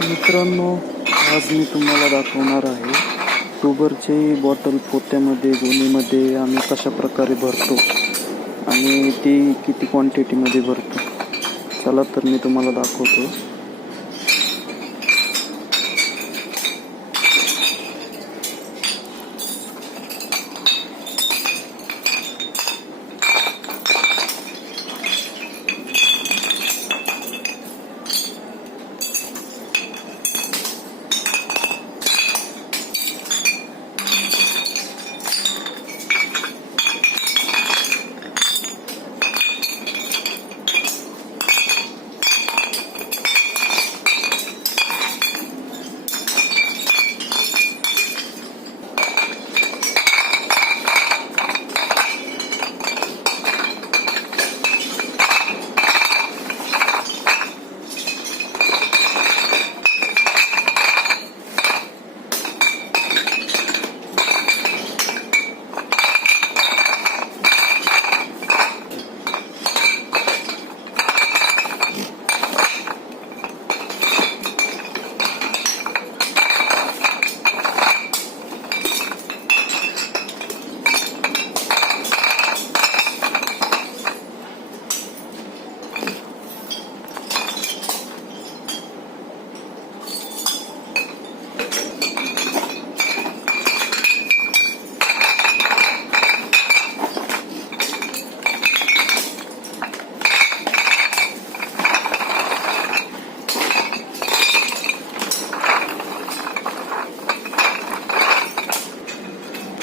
मित्रांनो, आज मी तुम्हाला दाखवणार आहे ट्यूबरची बॉटल पोत्यामध्ये गोणीमध्ये आम्ही कशा प्रकारे भरतो आणि ती किती क्वांटिटीमध्ये भरतो. चला तर मी तुम्हाला दाखवतो.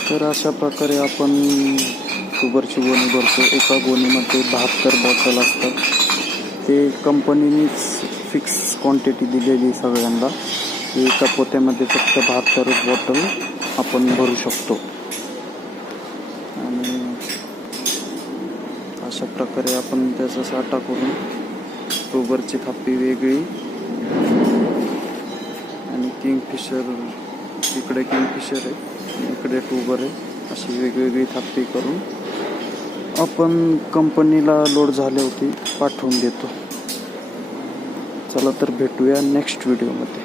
तर अशा प्रकारे आपण ट्यूबरची गोणी भरतो. एका गोणीमध्ये 72 बॉटल असतात. ते कंपनीनेच फिक्स क्वांटिटी दिलेली सगळ्यांना. एका पोत्यामध्ये फक्त 72 बॉटल आपण भरू शकतो. आणि अशा प्रकारे आपण त्याचा साठा करून ट्यूबरची थापी वेगळी आणि किंगफिशर, इकडे किंगफिशर आहे, इकडे ट्यूबर आहे, अशी वेगवेगळी थापी करून आपण कंपनीला लोड झाले होती पाठवून देतो. चला तर भेटूया नेक्स्ट व्हिडिओमध्ये.